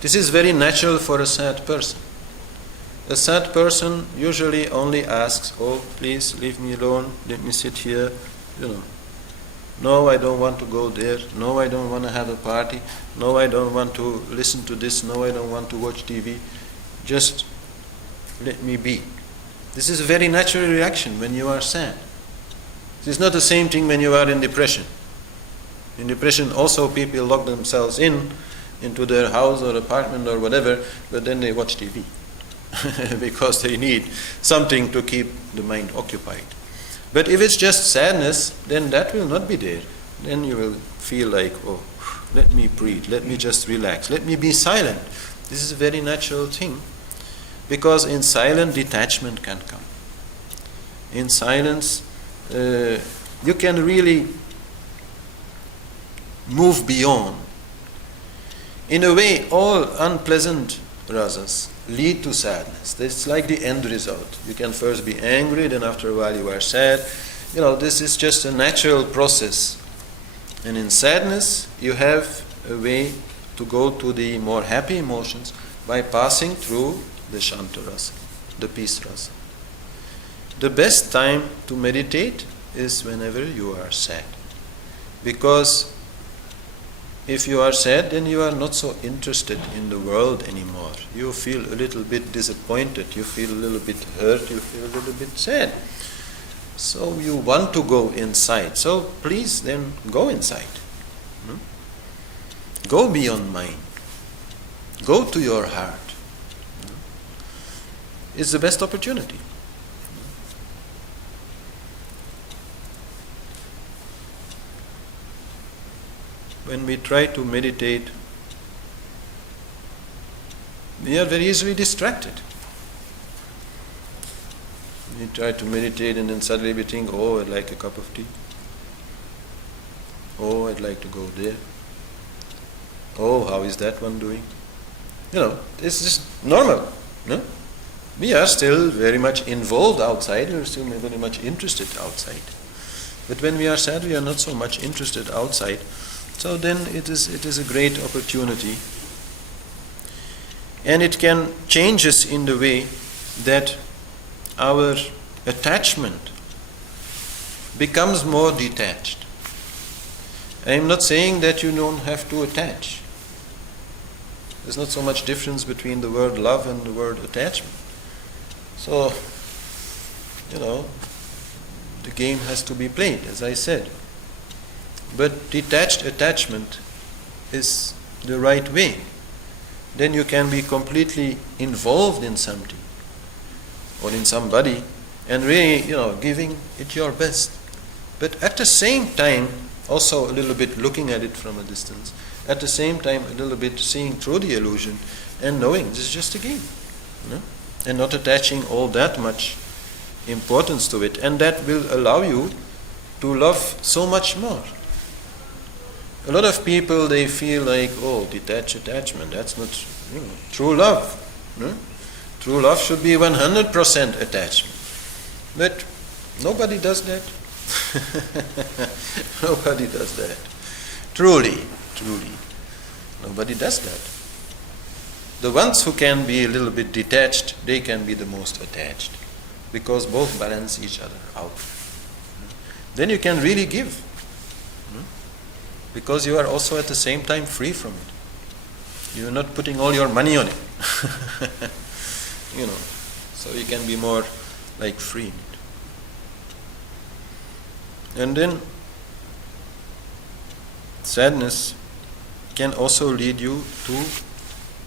This is very natural for a sad person. A sad person usually only asks, oh, please leave me alone, let me sit here, No, I don't want to go there. No, I don't want to have a party. No, I don't want to listen to this. No, I don't want to watch TV. Just let me be. This is a very natural reaction when you are sad. This is not the same thing when you are in depression. In depression also people lock themselves into their house or apartment or whatever, but then they watch TV because they need something to keep the mind occupied. But if it's just sadness, then that will not be there. Then you will feel like, oh, let me breathe, let me just relax, let me be silent. This is a very natural thing, because in silence detachment can come. In silence you can really move beyond. In a way, all unpleasant rasas lead to sadness. It's like the end result. You can first be angry, then after a while you are sad. This is just a natural process. And in sadness, you have a way to go to the more happy emotions by passing through the Shanta rasa, the peace rasa. The best time to meditate is whenever you are sad. Because if you are sad, then you are not so interested in the world anymore. You feel a little bit disappointed, you feel a little bit hurt, you feel a little bit sad. So you want to go inside. So please then go inside. Go beyond mind. Go to your heart. It's the best opportunity. When we try to meditate, we are very easily distracted. We try to meditate and then suddenly we think, oh, I'd like a cup of tea. Oh, I'd like to go there. Oh, how is that one doing? It's just normal. We are still very much involved outside, we are still very much interested outside. But when we are sad, we are not so much interested outside. So then it is a great opportunity, and it can change us in the way that our attachment becomes more detached. I am not saying that you don't have to attach. There's not so much difference between the word love and the word attachment. So, the game has to be played, as I said. But detached attachment is the right way. Then you can be completely involved in something or in somebody and really, giving it your best. But at the same time, also a little bit looking at it from a distance. At the same time, a little bit seeing through the illusion and knowing this is just a game. And not attaching all that much importance to it. And that will allow you to love so much more. A lot of people, they feel like, oh, detached attachment, that's not true love. True love should be 100% attachment. But nobody does that. Nobody does that. Truly, nobody does that. The ones who can be a little bit detached, they can be the most attached, because both balance each other out. Then you can really give. Because you are also at the same time free from it. You are not putting all your money on it. So you can be more like free in it. And then sadness can also lead you to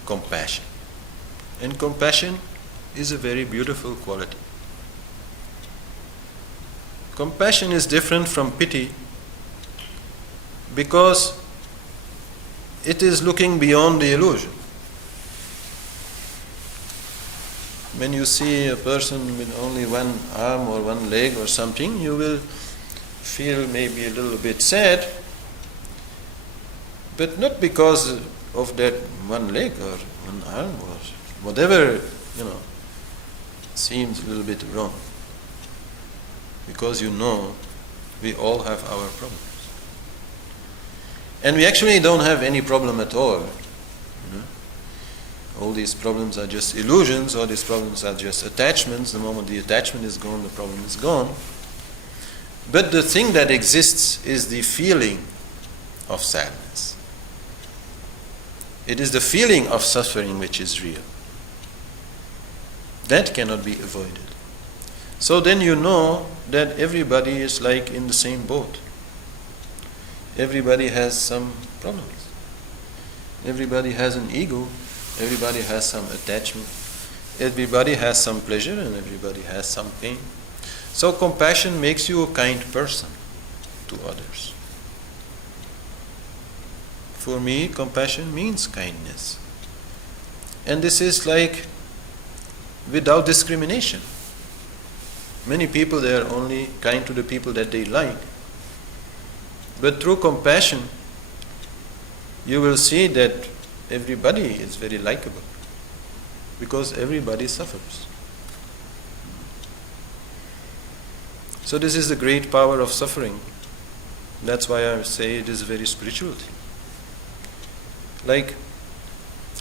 compassion. And compassion is a very beautiful quality. Compassion is different from pity, because it is looking beyond the illusion. When you see a person with only one arm or one leg or something, you will feel maybe a little bit sad, but not because of that one leg or one arm or whatever, seems a little bit wrong. Because we all have our problems. And we actually don't have any problem at all. all these problems are just illusions, all these problems are just attachments. The moment the attachment is gone, the problem is gone. But the thing that exists is the feeling of sadness. It is the feeling of suffering which is real. That cannot be avoided. So then you know that everybody is like in the same boat. Everybody has some problems. Everybody has an ego. Everybody has some attachment. Everybody has some pleasure and everybody has some pain. So compassion makes you a kind person to others. For me, compassion means kindness. And this is like without discrimination. Many people, they are only kind to the people that they like. But through compassion, you will see that everybody is very likable because everybody suffers. So this is the great power of suffering. That's why I say it is a very spiritual thing. Like,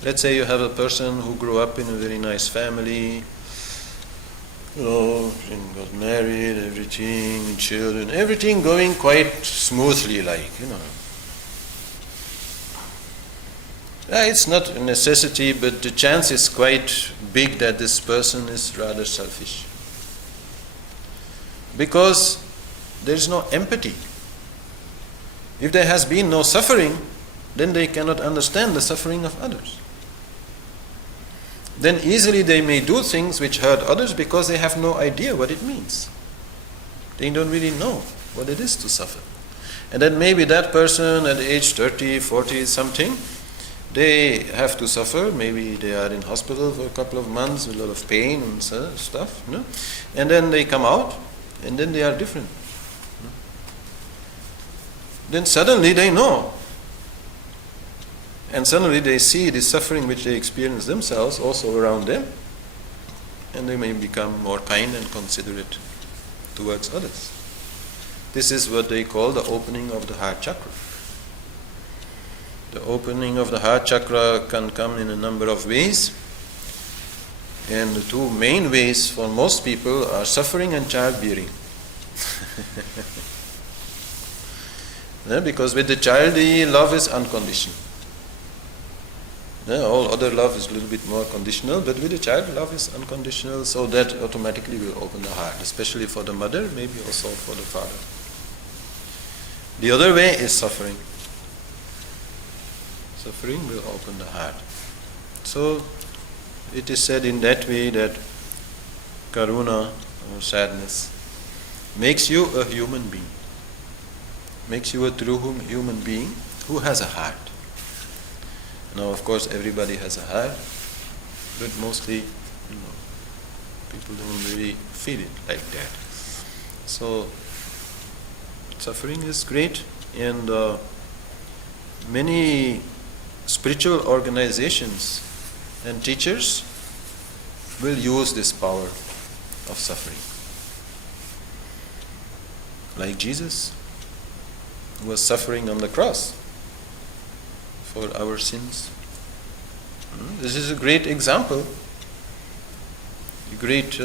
let's say you have a person who grew up in a very nice family, and got married, everything, children, everything going quite smoothly, It's not a necessity, but the chance is quite big that this person is rather selfish. Because there is no empathy. If there has been no suffering, then they cannot understand the suffering of others. Then easily they may do things which hurt others because they have no idea what it means. They don't really know what it is to suffer. And then maybe that person at age 30, 40 something, they have to suffer. Maybe they are in hospital for a couple of months with a lot of pain and stuff. And then they come out and then they are different. Then suddenly they know. And suddenly they see the suffering which they experience themselves also around them, and they may become more kind and considerate towards others. This is what they call the opening of the heart chakra. The opening of the heart chakra can come in a number of ways, and the two main ways for most people are suffering and childbearing. Because with the child, the love is unconditional. All other love is a little bit more conditional, but with the child, love is unconditional, so that automatically will open the heart, especially for the mother, maybe also for the father. The other way is suffering. Suffering will open the heart. So it is said in that way that karuna, or sadness, makes you a human being, makes you a true human being who has a heart. Now, of course, everybody has a heart, but mostly, people don't really feel it like that. So, suffering is great, and many spiritual organizations and teachers will use this power of suffering. Like Jesus, who was suffering on the cross for our sins. This is a great example, a great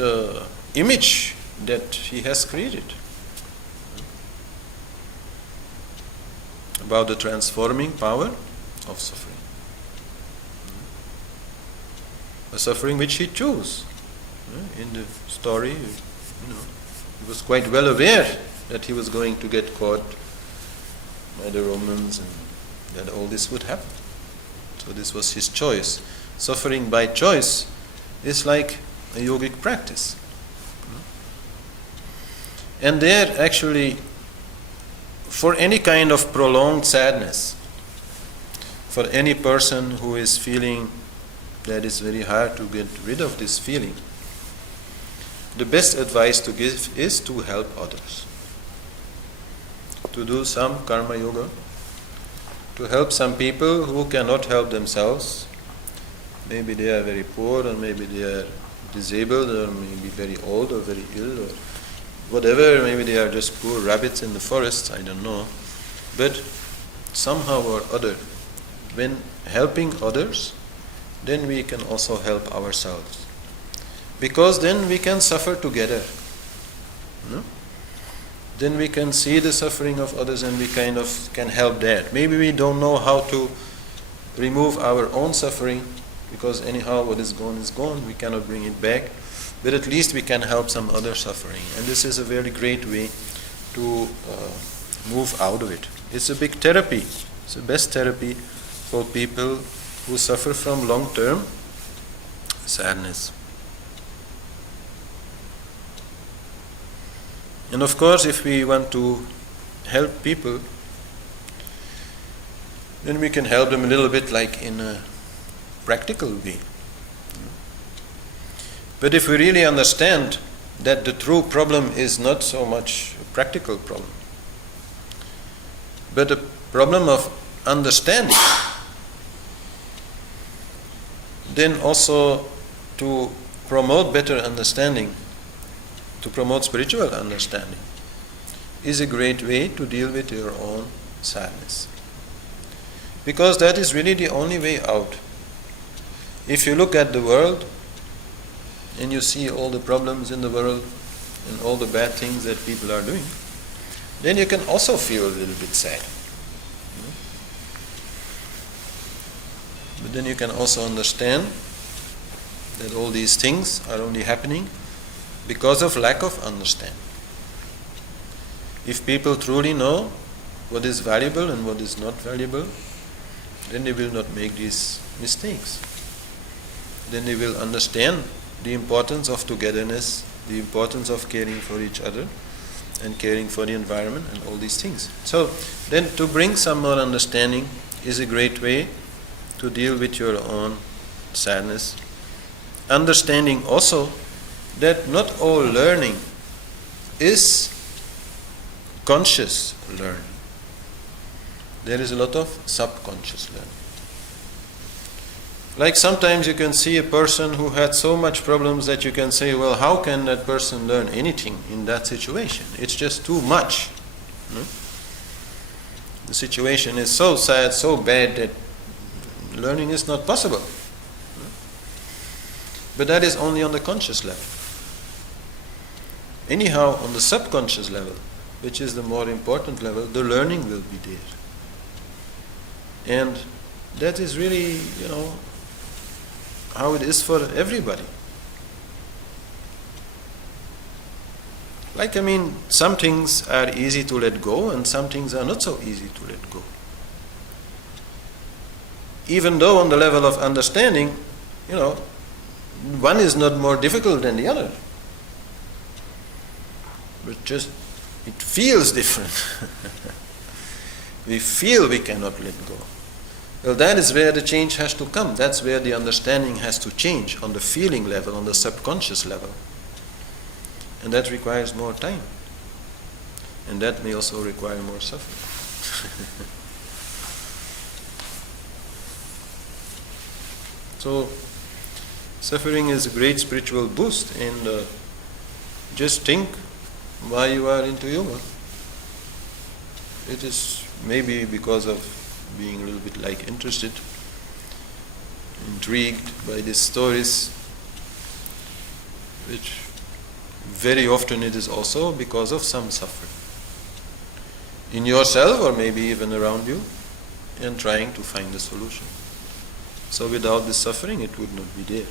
image that he has created about the transforming power of suffering. A suffering which he chose. In the story, he was quite well aware that he was going to get caught by the Romans and that all this would happen. So this was his choice. Suffering by choice is like a yogic practice. And there actually, for any kind of prolonged sadness, for any person who is feeling that it's very hard to get rid of this feeling, the best advice to give is to help others. To do some karma yoga, to help some people who cannot help themselves. Maybe they are very poor, or maybe they are disabled, or maybe very old, or very ill, or whatever. Maybe they are just poor rabbits in the forest, I don't know. But somehow or other, when helping others, then we can also help ourselves. Because then we can suffer together. No? Then we can see the suffering of others and we kind of can help that. Maybe we don't know how to remove our own suffering, because anyhow what is gone, we cannot bring it back. But at least we can help some other suffering. And this is a very great way to move out of it. It's a big therapy. It's the best therapy for people who suffer from long-term sadness. And of course, if we want to help people, then we can help them a little bit like in a practical way. But if we really understand that the true problem is not so much a practical problem, but a problem of understanding, then also to promote better understanding, to promote spiritual understanding, is a great way to deal with your own sadness. Because that is really the only way out. If you look at the world and you see all the problems in the world and all the bad things that people are doing, then you can also feel a little bit sad. But then you can also understand that all these things are only happening because of lack of understanding. If people truly know what is valuable and what is not valuable, then they will not make these mistakes. Then they will understand the importance of togetherness, the importance of caring for each other and caring for the environment and all these things. So then to bring some more understanding is a great way to deal with your own sadness. Understanding also that not all learning is conscious learning. There is a lot of subconscious learning. Like sometimes you can see a person who had so much problems that you can say, well, how can that person learn anything in that situation? It's just too much. No? The situation is so sad, so bad that learning is not possible. But that is only on the conscious level. Anyhow, on the subconscious level, which is the more important level, the learning will be there. And that is really, how it is for everybody. Some things are easy to let go and some things are not so easy to let go. Even though on the level of understanding, one is not more difficult than the other. But just, it feels different. We feel we cannot let go. Well, that is where the change has to come. That's where the understanding has to change, on the feeling level, on the subconscious level. And that requires more time. And that may also require more suffering. So, suffering is a great spiritual boost, and just think why you are into yoga. It is maybe because of being a little bit interested, intrigued by these stories, which very often it is also because of some suffering in yourself or maybe even around you, and trying to find a solution. So without this suffering it would not be there.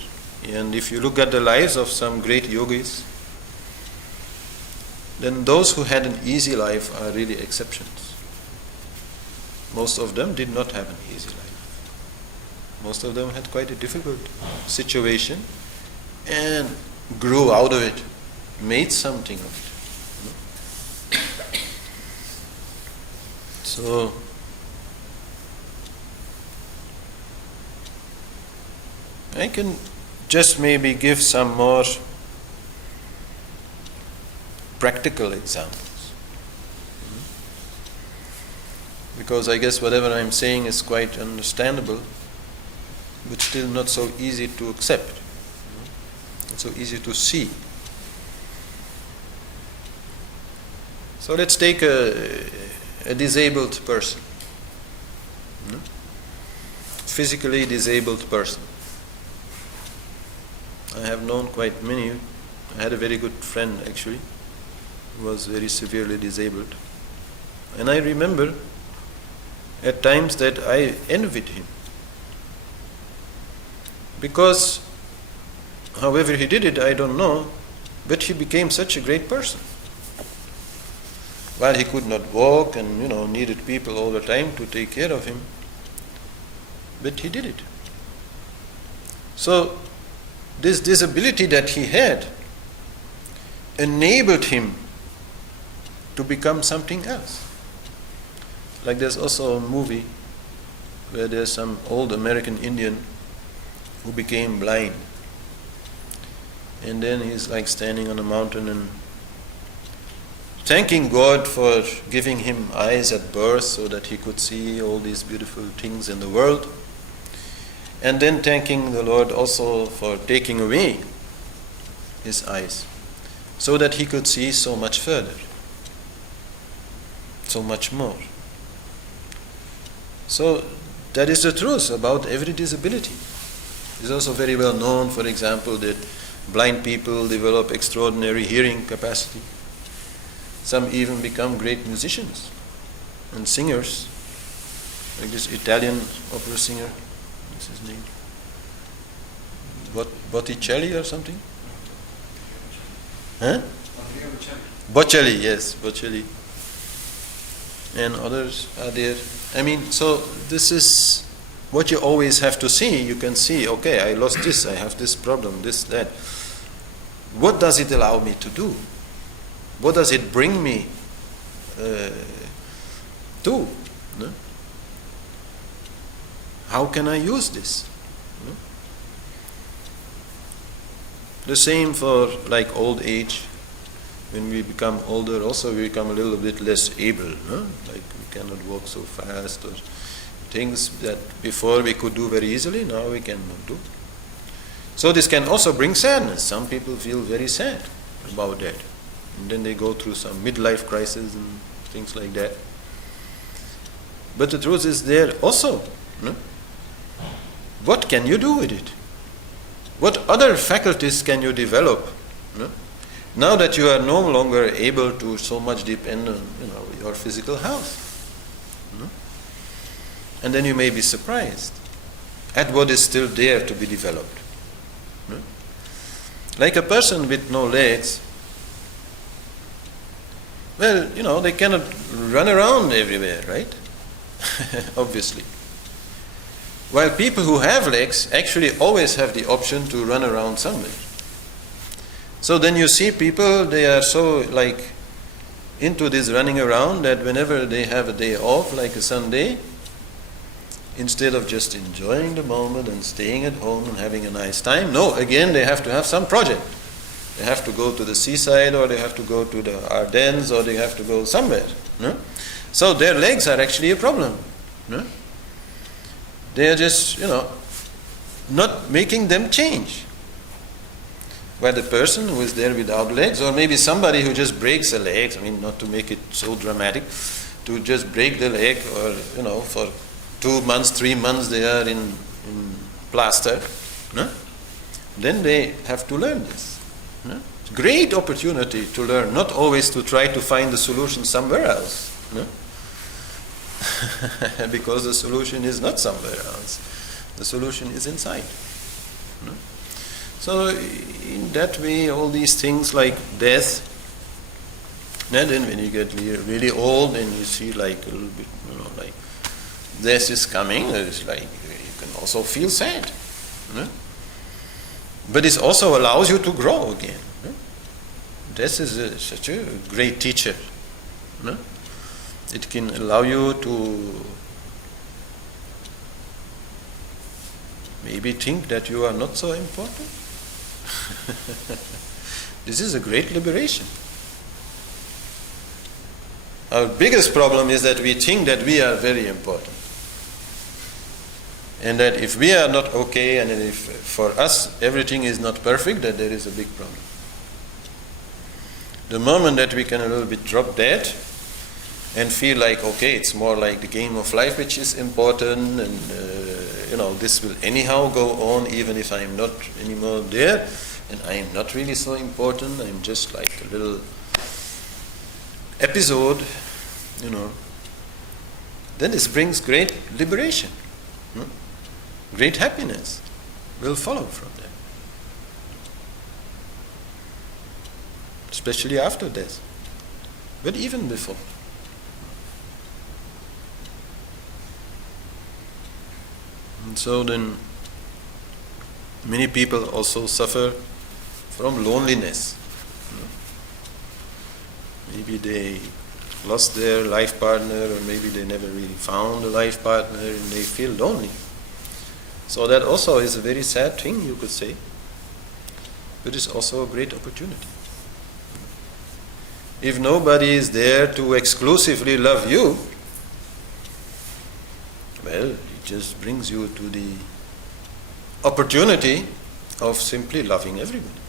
And if you look at the lives of some great yogis, then those who had an easy life are really exceptions. Most of them did not have an easy life. Most of them had quite a difficult situation and grew out of it, made something of it. So, I can just maybe give some more practical examples. Because I guess whatever I'm saying is quite understandable, but still not so easy to accept, not so easy to see. So let's take a disabled person, physically disabled person. I have known quite many. I had a very good friend actually, who was very severely disabled. And I remember at times that I envied him. Because however he did it, I don't know, but he became such a great person. While he could not walk and needed people all the time to take care of him, but he did it. So this disability that he had enabled him to become something else. Like there's also a movie where there's some old American Indian who became blind. And then he's like standing on a mountain and thanking God for giving him eyes at birth so that he could see all these beautiful things in the world. And then thanking the Lord also for taking away his eyes so that he could see so much further, so much more. So that is the truth about every disability. It's also very well known, for example, that blind people develop extraordinary hearing capacity. Some even become great musicians and singers, like this Italian opera singer, what's his name? Botticelli or something? Huh? Bocelli, yes, Bocelli. And others are there. I mean, so this is what you always have to see. You can see, okay, I lost this, I have this problem, this, that. What does it allow me to do? What does it bring me to? No? How can I use this? No? The same for like old age. When we become older, also we become a little bit less able. No? Like we cannot walk so fast, or things that before we could do very easily, now we cannot do. So this can also bring sadness. Some people feel very sad about that. And then they go through some midlife crisis and things like that. But the truth is there also. No? What can you do with it? What other faculties can you develop? No? Now that you are no longer able to so much depend on your physical health. No? And then you may be surprised at what is still there to be developed. No? Like a person with no legs, well, they cannot run around everywhere, right? Obviously. While people who have legs actually always have the option to run around somewhere. So then you see people, they are so like into this running around that whenever they have a day off, like a Sunday, instead of just enjoying the moment and staying at home and having a nice time, no, again they have to have some project. They have to go to the seaside, or they have to go to the Ardennes, or they have to go somewhere. No? So their legs are actually a problem. No? They are just, not making them change. While the person who is there without legs, or maybe somebody who just breaks a leg, not to make it so dramatic, to just break the leg, or, for 2 months, 3 months they are in plaster, no? Then they have to learn this. No? Great opportunity to learn, not always to try to find the solution somewhere else. No? Because the solution is not somewhere else. The solution is inside. No? So in that way, all these things like death, and then when you get really old and you see like a little bit, like death is coming, it's like you can also feel sad. No? But it also allows you to grow again. No? Death is such a great teacher. No? It can allow you to maybe think that you are not so important. This is a great liberation. Our biggest problem is that we think that we are very important. And that if we are not okay, and if for us everything is not perfect, that there is a big problem. The moment that we can a little bit drop that and feel like, okay, it's more like the game of life which is important, and this will anyhow go on even if I'm not anymore there, and I'm not really so important, I'm just like a little episode, then this brings great liberation. Great happiness will follow from that. Especially after death. But even before. And so then many people also suffer from loneliness. Maybe they lost their life partner, or maybe they never really found a life partner and they feel lonely. So that also is a very sad thing, you could say, but it's also a great opportunity. If nobody is there to exclusively love you, well, it just brings you to the opportunity of simply loving everybody.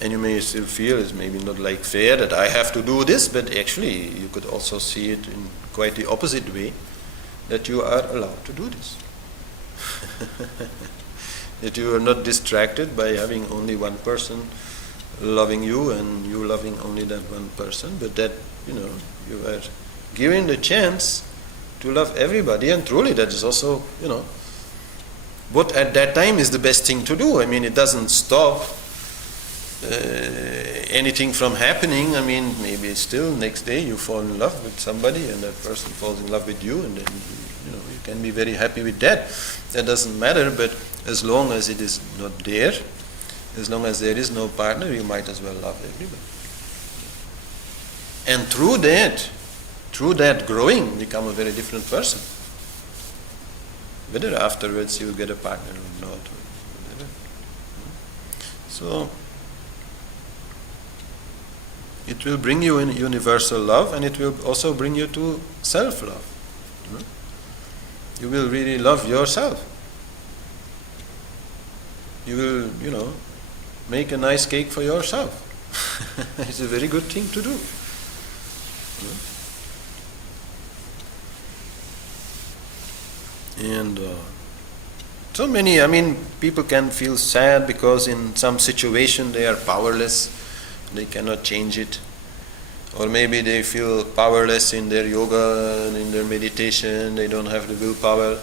And you may still feel it's maybe not like fair that I have to do this, but actually you could also see it in quite the opposite way, that you are allowed to do this. That you are not distracted by having only one person loving you and you loving only that one person, but that, you are given the chance to love everybody, and truly that is also, what at that time is the best thing to do. I mean, it doesn't stop anything from happening. I mean, maybe still next day you fall in love with somebody and that person falls in love with you, and then you can be very happy with that. That doesn't matter, but as long as it is not there, as long as there is no partner, you might as well love everybody. And through that growing, become a very different person. Whether afterwards you get a partner or not. So it will bring you in universal love, and it will also bring you to self-love. You will really love yourself. You will, make a nice cake for yourself. It's a very good thing to do. And so many, people can feel sad because in some situation they are powerless, they cannot change it. Or maybe they feel powerless in their yoga and in their meditation, they don't have the willpower,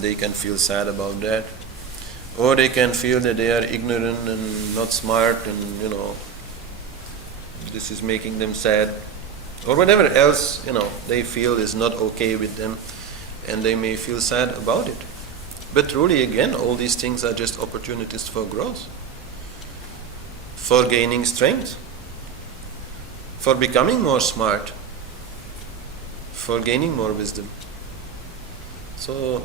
they can feel sad about that. Or they can feel that they are ignorant and not smart, and this is making them sad. Or whatever else, they feel is not okay with them, and they may feel sad about it. But truly, again, all these things are just opportunities for growth, for gaining strength, for becoming more smart, for gaining more wisdom. So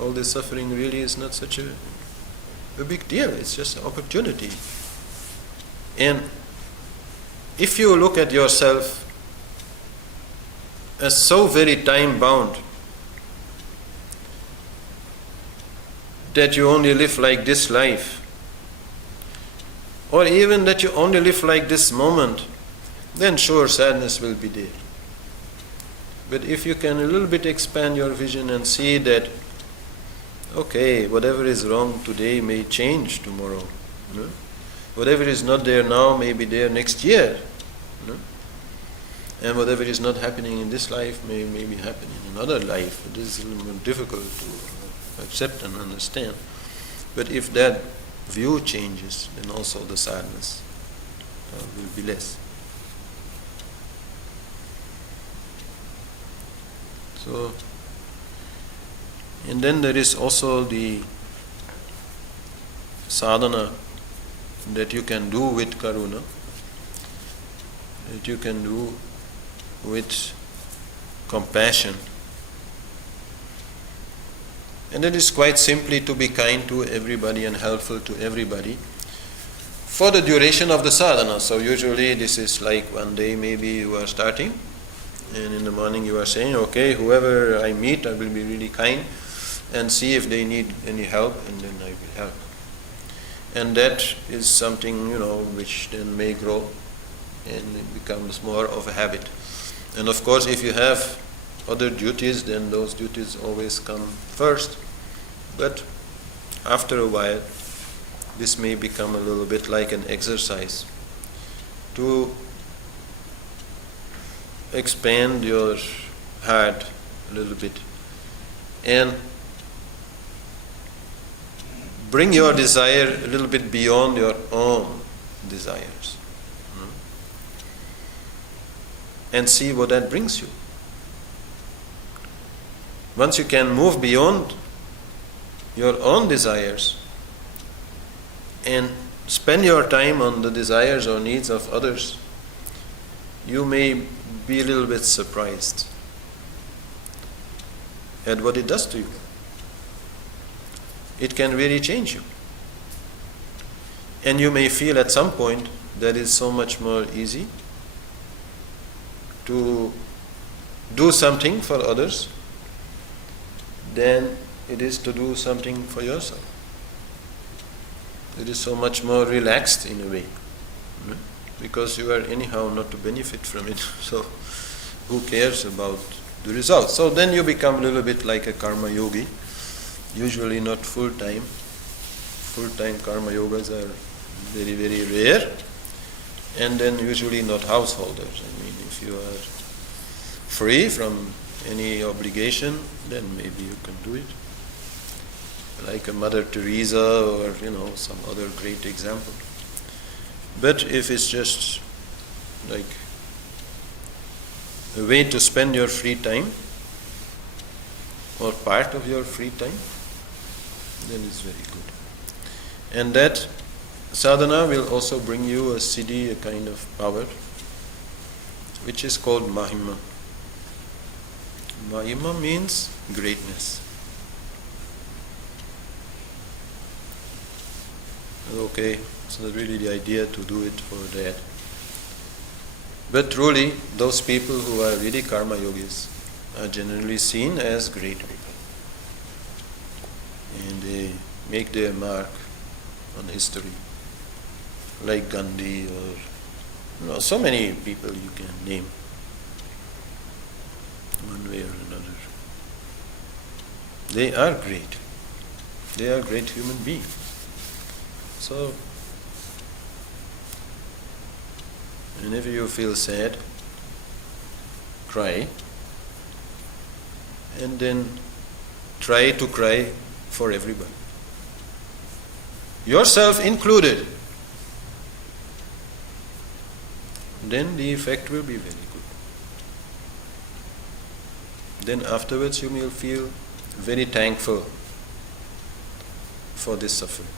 all this suffering really is not such a big deal. It's just an opportunity. And if you look at yourself as so very time bound that you only live like this life, or even that you only live like this moment, then sure, sadness will be there. But if you can a little bit expand your vision and see that, okay, whatever is wrong today may change tomorrow. Whatever is not there now may be there next year. And whatever is not happening in this life may be happening in another life. It is a little more difficult to accept and understand. But if that view changes, then also the sadness will be less. So, and then there is also the sadhana that you can do with karuna, that you can do with compassion. And that is quite simply to be kind to everybody and helpful to everybody for the duration of the sadhana. So usually this is like one day maybe you are starting, and in the morning you are saying, okay, whoever I meet I will be really kind and see if they need any help, and then I will help. And that is something, which then may grow and it becomes more of a habit. And of course, if you have other duties, then those duties always come first. But after a while, this may become a little bit like an exercise to expand your heart a little bit and bring your desire a little bit beyond your own desires. And see what that brings you. Once you can move beyond your own desires and spend your time on the desires or needs of others, you may be a little bit surprised at what it does to you. It can really change you. And you may feel at some point that it's so much more easy to do something for others than it is to do something for yourself. It is so much more relaxed in a way, because you are anyhow not to benefit from it. So who cares about the results? So then you become a little bit like a karma yogi, usually not full-time. Full-time karma yogas are very, very rare, and then usually not householders. I mean, if you are free from any obligation, then maybe you can do it. Like a Mother Teresa or, some other great example. But if it's just like a way to spend your free time or part of your free time, then it's very good. And that sadhana will also bring you a siddhi, a kind of power, which is called mahima. Mahima means greatness. Okay, so really the idea to do it for that. But truly, those people who are really karma yogis are generally seen as great people. And they make their mark on history, like Gandhi or so many people you can name, one way or another. They are great. They are great human beings. So, whenever you feel sad, cry, and then try to cry for everybody, yourself included. Then the effect will be very good. Then afterwards you will feel very thankful for this suffering.